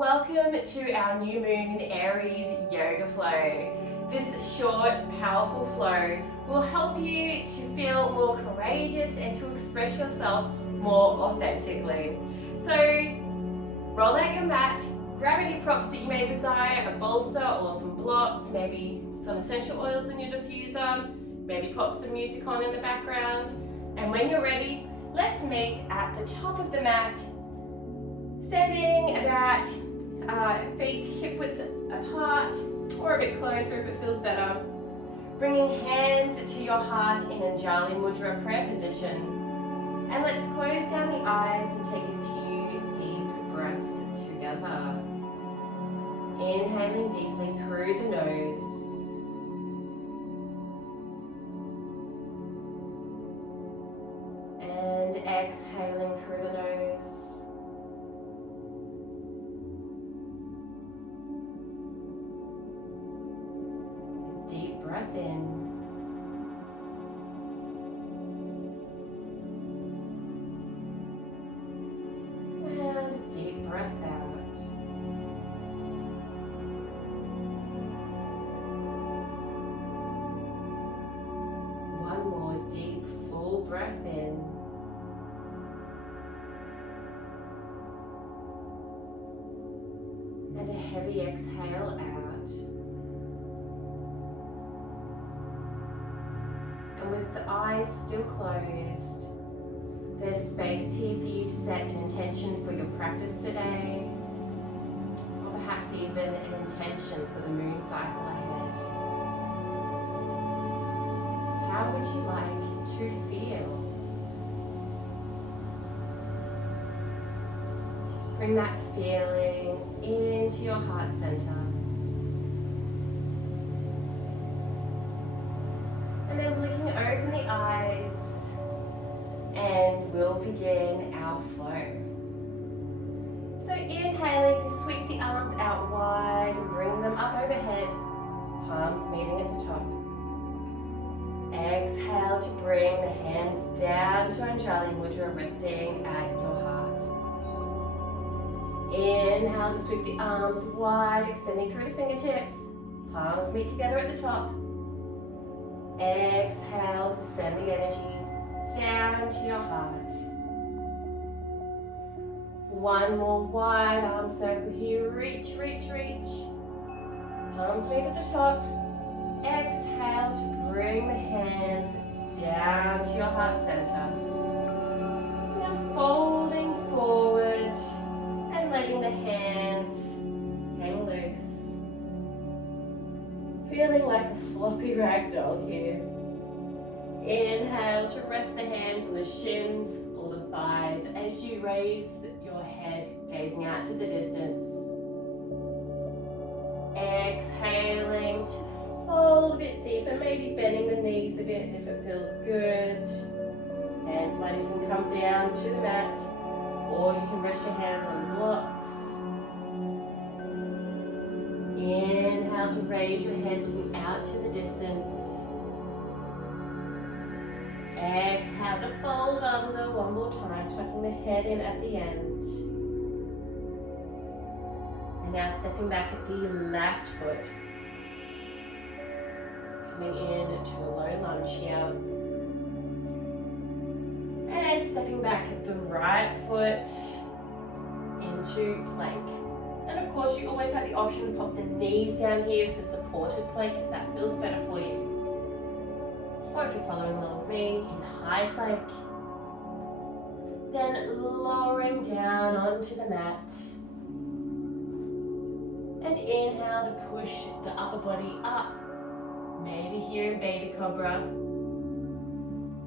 Welcome to our new moon in Aries yoga flow. This short, powerful flow will help you to feel more courageous and to express yourself more authentically. So roll out your mat, grab any props that you may desire, a bolster or some blocks, maybe some essential oils in your diffuser, maybe pop some music on in the background. And when you're ready, let's meet at the top of the mat, standing about feet hip width apart or a bit closer if it feels better. Bringing hands to your heart in Anjali Mudra prayer position. And let's close down the eyes and take a few deep breaths together. Inhaling deeply through the nose. And exhaling through the nose. Deep breath in. And deep breath out. One more deep, full breath in. And a heavy exhale out. And with the eyes still closed, there's space here for you to set an intention for your practice today, or perhaps even an intention for the moon cycle ahead. How would you like to feel? Bring that feeling into your heart center. And then blinking open the eyes, and we'll begin our flow. So inhaling to sweep the arms out wide and bring them up overhead, palms meeting at the top. Exhale to bring the hands down to Anjali Mudra, resting at your heart. Inhale to sweep the arms wide, extending through the fingertips, palms meet together at the top. Exhale to send the energy down to your heart. One more wide arm circle here. Reach, reach, reach. Palms meet at the top. Exhale to bring the hands down to your heart center. Now folding forward and letting the hands hang loose. Feeling like a floppy rag doll here. Inhale to rest the hands on the shins or the thighs as you raise your head, gazing out to the distance. Exhaling to fold a bit deeper, maybe bending the knees a bit if it feels good. Hands might even come down to the mat, or you can rest your hands on blocks. Inhale to raise your head, looking out to the distance. Exhale to fold under one more time, tucking the head in at the end. And now stepping back at the left foot. Coming in to a low lunge here. And stepping back at the right foot into plank. And of course, you always have the option to pop the knees down here for supported plank if that feels better for you. Or if you're following along with me in high plank. Then lowering down onto the mat. And inhale to push the upper body up. Maybe here in baby cobra.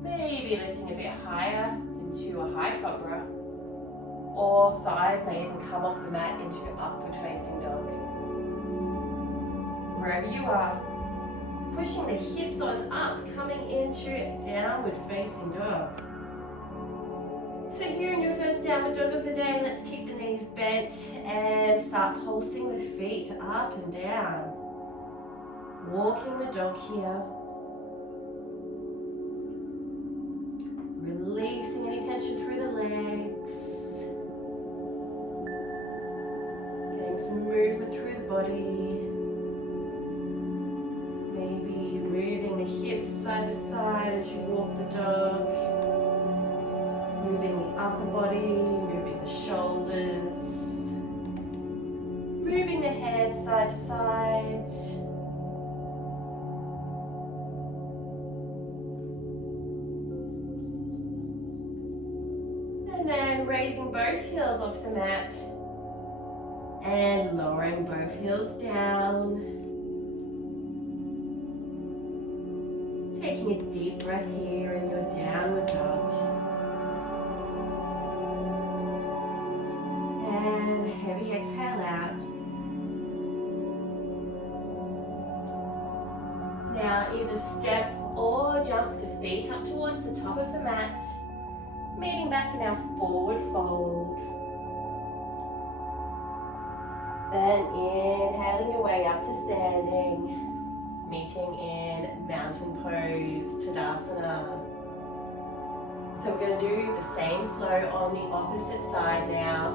Maybe lifting a bit higher into a high cobra. Or thighs may even come off the mat into upward facing dog. Wherever you are, pushing the hips on up, coming into downward facing dog. So here in your first downward dog of the day, let's keep the knees bent and start pulsing the feet up and down. Walking the dog here. Releasing any tension through the legs. some movement through the body. Maybe moving the hips side to side as you walk the dog. Moving the upper body, moving the shoulders. Moving the head side to side. And then raising both heels off the mat and lowering both heels down. Taking a deep breath here in your downward dog. And heavy exhale out. Now either step or jump the feet up towards the top of the mat, meeting back in our forward fold. Then inhaling your way up to standing, meeting in mountain pose, Tadasana. So we're going to do the same flow on the opposite side now.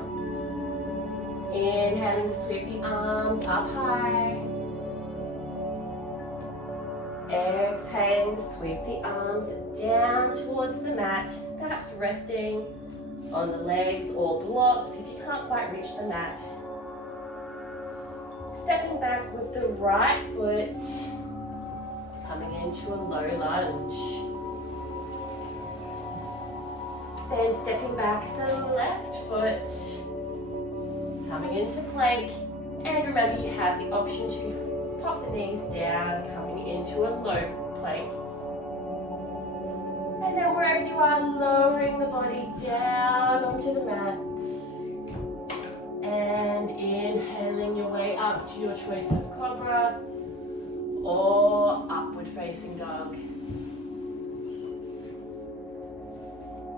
Inhaling to sweep the arms up high. Exhaling to sweep the arms down towards the mat, perhaps resting on the legs or blocks if you can't quite reach the mat. Stepping back with the right foot, coming into a low lunge. Then stepping back the left foot, coming into plank. And remember, you have the option to pop the knees down, coming into a low plank. And then wherever you are, lowering the body down onto the mat. And inhaling your way up to your choice of cobra or upward facing dog.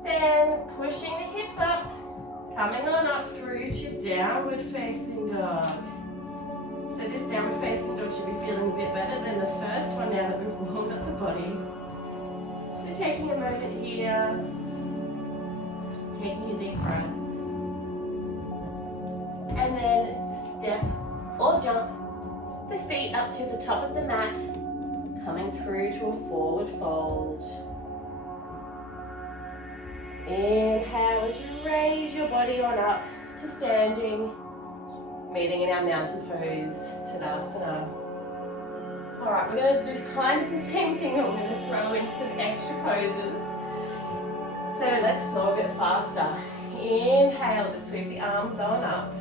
Then pushing the hips up, coming on up through to downward facing dog. So this downward facing dog should be feeling a bit better than the first one now that we've rolled up the body. So taking a moment here, taking a deep breath. And then step or jump the feet up to the top of the mat, coming through to a forward fold. Inhale as you raise your body on up to standing, meeting in our mountain pose, Tadasana. Alright, we're going to do kind of the same thing. I'm going to throw in some extra poses. So let's flow a bit faster. Inhale to sweep the arms on up.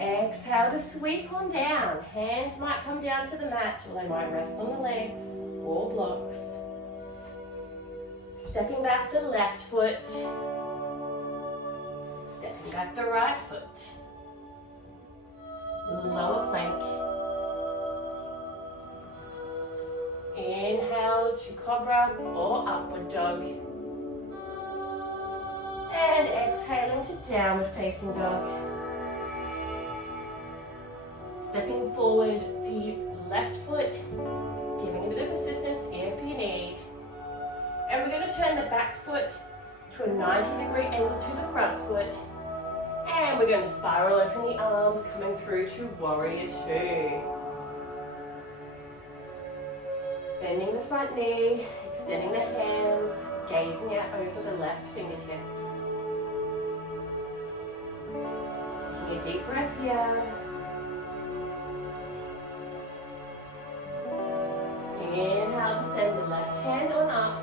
Exhale to sweep on down. Hands might come down to the mat or they might rest on the legs or blocks. Stepping back the left foot. Stepping back the right foot. Lower plank. Inhale to cobra or upward dog. And exhaling to downward facing dog. Stepping forward the left foot, giving a bit of assistance if you need. And we're going to turn the back foot to a 90-degree angle to the front foot. And we're going to spiral open the arms, coming through to warrior two. Bending the front knee, extending the hands, gazing out over the left fingertips. Taking a deep breath here. Inhale to send the left hand on up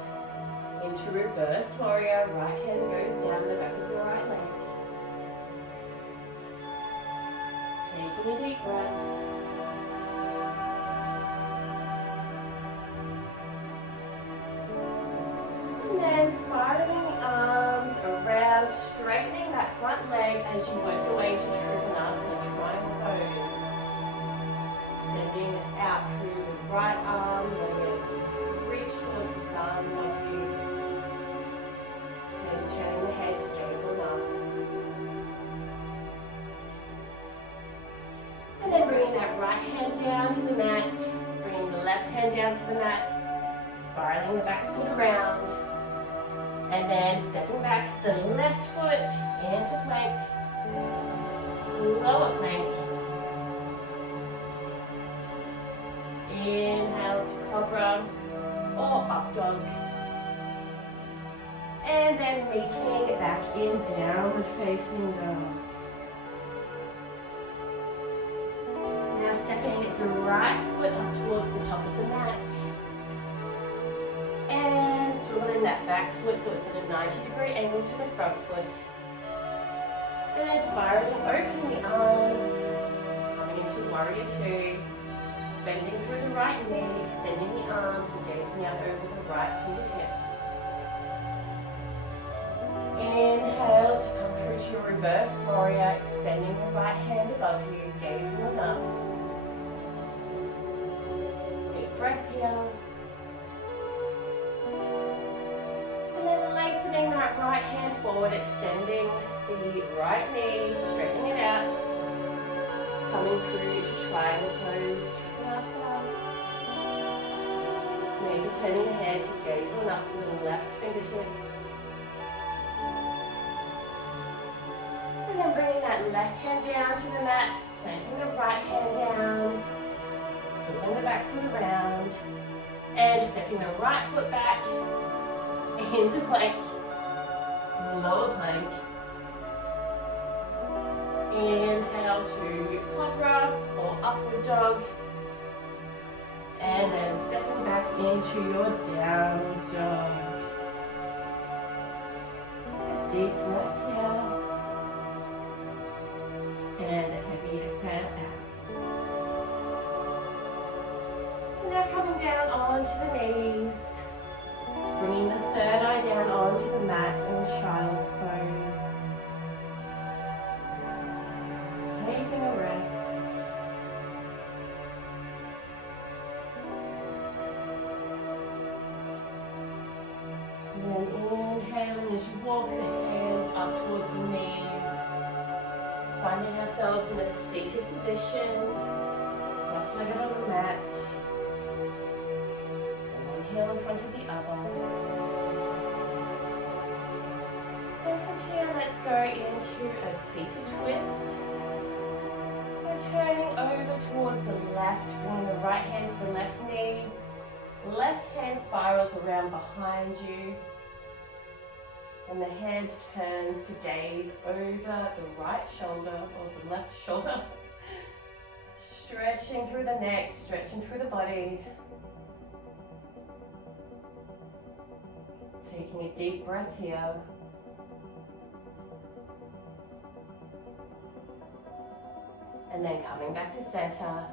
into reversed warrior. Right hand goes down the back of your right leg. Taking a deep breath. And then spiraling the arms around, straightening that front leg as you work your way to Trikonasana, triangle pose. Extending out through the right arm, letting it reach towards the stars above you. Then turning the head to gaze on up. And then bringing that right hand down to the mat, bringing the left hand down to the mat, spiraling the back foot around, and then stepping back the left foot into plank, lower plank. Inhale to cobra or up dog. And then meeting back in downward facing dog. Now stepping the right foot up towards the top of the mat. And swiveling that back foot so it's at a 90-degree angle to the front foot. And then spiraling open the arms, coming into warrior two, bending through the right knee, extending the arms and gazing out over the right fingertips. Inhale to come through to your reverse warrior, extending the right hand above you, gazing on up. Deep breath here. And then lengthening that right hand forward, extending the right knee, straightening it out. Coming through to triangle pose, Trikonasana. Maybe turning the head to gaze on up to the left fingertips. And then bringing that left hand down to the mat, planting the right hand down, swiveling the back foot around, and stepping the right foot back into plank, lower plank. Inhale to cobra or upward dog. And then stepping back into your downward dog. A deep breath here. And a heavy exhale out. So now coming down onto the knees. Bringing the third eye down onto the mat in child's pose. Taking a rest. And then inhaling as you walk the hands up towards the knees. Finding ourselves in a seated position. Cross-legged on the mat. One heel in front of the other. So from here, let's go into a seated twist. Turning over towards the left, bringing the right hand to the left knee. Left hand spirals around behind you. And the head turns to gaze over the right shoulder or the left shoulder. Stretching through the neck, stretching through the body. Taking a deep breath here. And then coming back to center.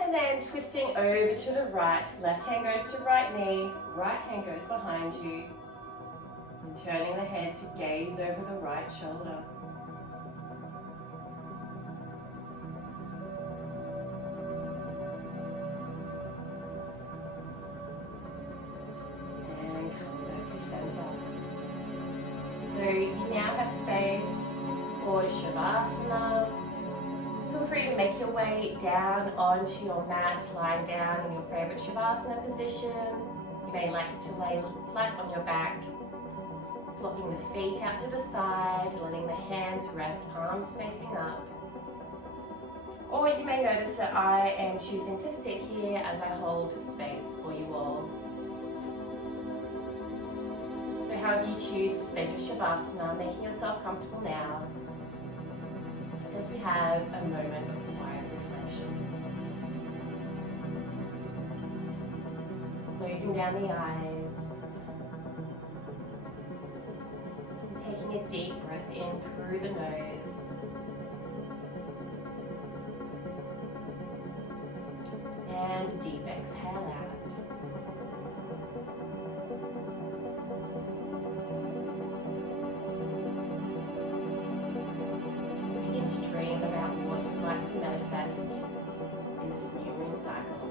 And then twisting over to the right. Left hand goes to right knee, right hand goes behind you. And turning the head to gaze over the right shoulder. And coming back to center. So you now have space for Shavasana. Feel free to make your way down onto your mat, lying down in your favorite Shavasana position. You may like to lay flat on your back, flopping the feet out to the side, letting the hands rest, palms facing up. Or you may notice that I am choosing to sit here as I hold space for you all. So however you choose to spend your Shavasana, making yourself comfortable now, as we have a moment of quiet reflection. Closing down the eyes. And taking a deep breath in through the nose. And a deep exhale out. To dream about what you'd like to manifest in this new moon cycle.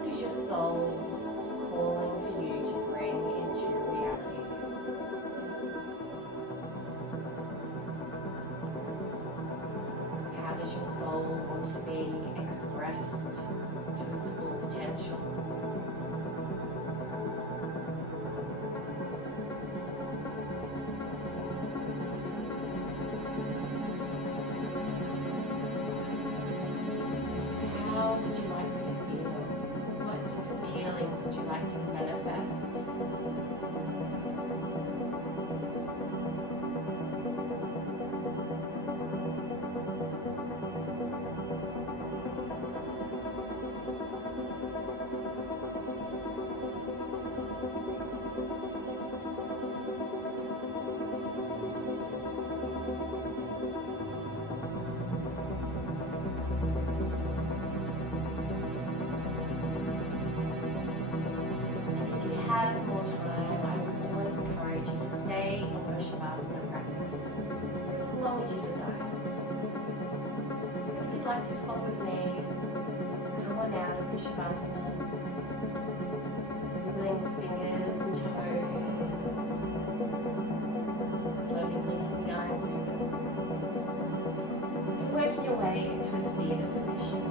What is your soul calling for you to bring into reality? How does your soul want to be expressed to its full potential? like to manifest. Have more time, I would always encourage you to stay in your Shavasana practice for as long as you desire. If you'd like to follow with me, come on out of your Shavasana, wiggling the fingers and toes, slowly blinking the eyes open, and working your way into a seated position.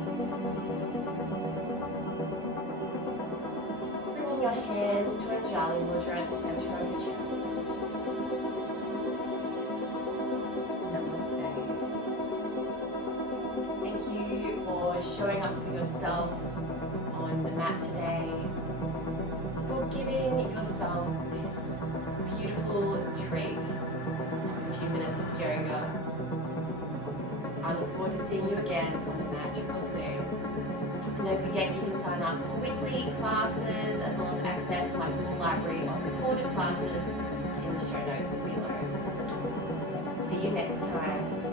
Your hands to a Jali Mudra at the center of your chest. Namaste. Thank you for showing up for yourself on the mat today, for giving yourself this beautiful treat of a few minutes of yoga. I look forward to seeing you again on the mat real soon. And don't forget, you can sign up for weekly classes as well as access my full library of recorded classes in the show notes below. See you next time.